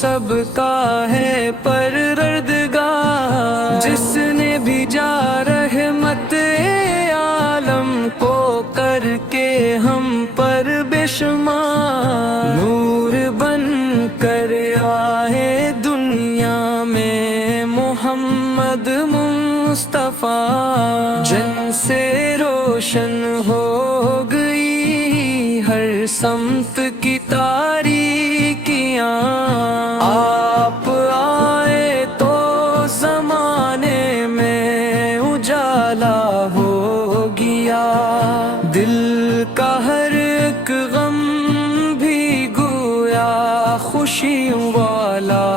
سب کا ہے پروردگار، جس نے بھیجا رحمت عالم کو کر کے ہم پر بے شمار، نور بن کر آئے دنیا میں محمد مصطفیٰ، جن سے روشن ہو گئی ہر سمت کی تاریکیاں، آپ آئے تو زمانے میں اجالا ہو گیا، دل کا ہر ایک غم بھی گویا خوشیوں والا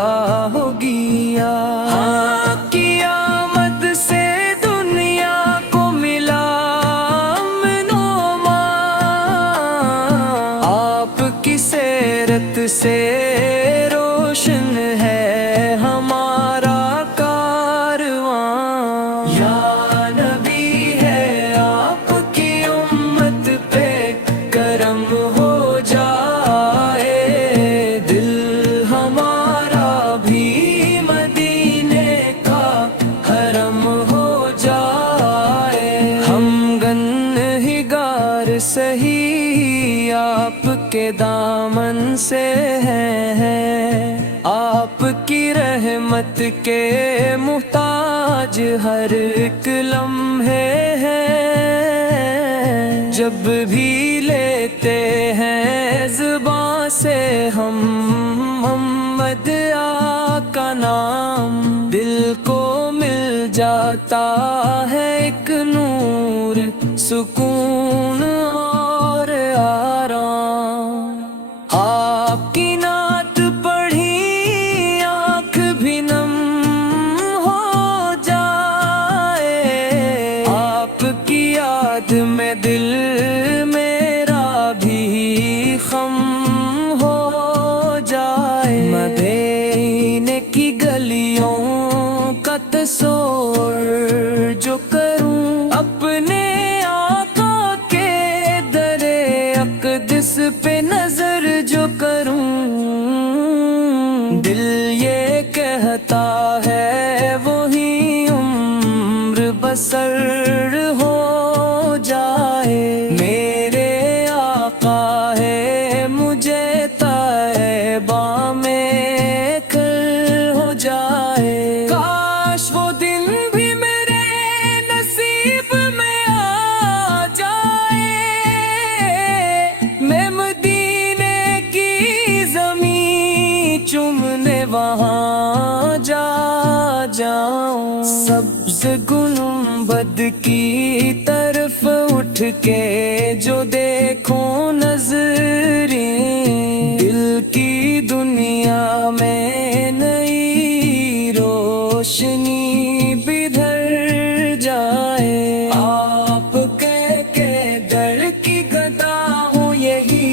ہو گیا۔ قیامت سے دنیا کو ملا امن و امان، آپ کی سیرت سے روشن ہے ہمارا کارواں، یا نبی ہے آپ کی امت پہ کرم ہو جائے، دل ہمارا بھی مدینے کا حرم ہو جائے، ہم گنہگار سہی آپ کے دامن سے ہیں، آپ کی رحمت کے محتاج ہر ایک لمحے ہیں، جب بھی لیتے ہیں زباں سے ہم محمد آقا نام، دل کو مل جاتا ہے ایک نور، سکون اور آرام، آپ کی نعت پڑھی آنکھ بھی نم ہو جائے، آپ کی یاد میں دل میرا بھی خم ہو جائے، مدینے کی گلیوں کا تصور جو کروں، اپنے آقا کے در اقدس پہ نظر جو کروں، دل یہ کہتا ہے وہی عمر بسر ہو جائے، میرے آقا ہے مجھے طیبہ میں کر ہو جائے، کاش وہ دن بھی میرے نصیب میں آ جائے، میں مدینے کی زمین چومنے وہاں جاؤں، سبز گنبد کی طرف اٹھ کے جو دیکھوں نظریں، دل کی دنیا میں نئی روشنی بدھر جائے، آپ کے در کی گدا ہوں یہی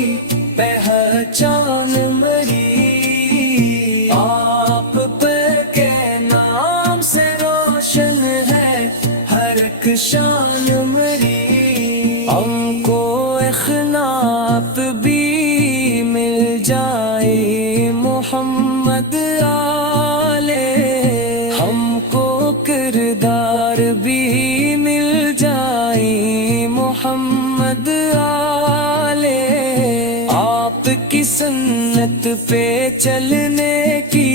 پہچان میری، آپ کے نام سے روشن ہے ہر ایک شان میری، ہم کو اخلاق بھی مل جائے محمد آلے، ہم کو کردار بھی مل جائے محمد آلے، آپ کی سنت پہ چلنے کی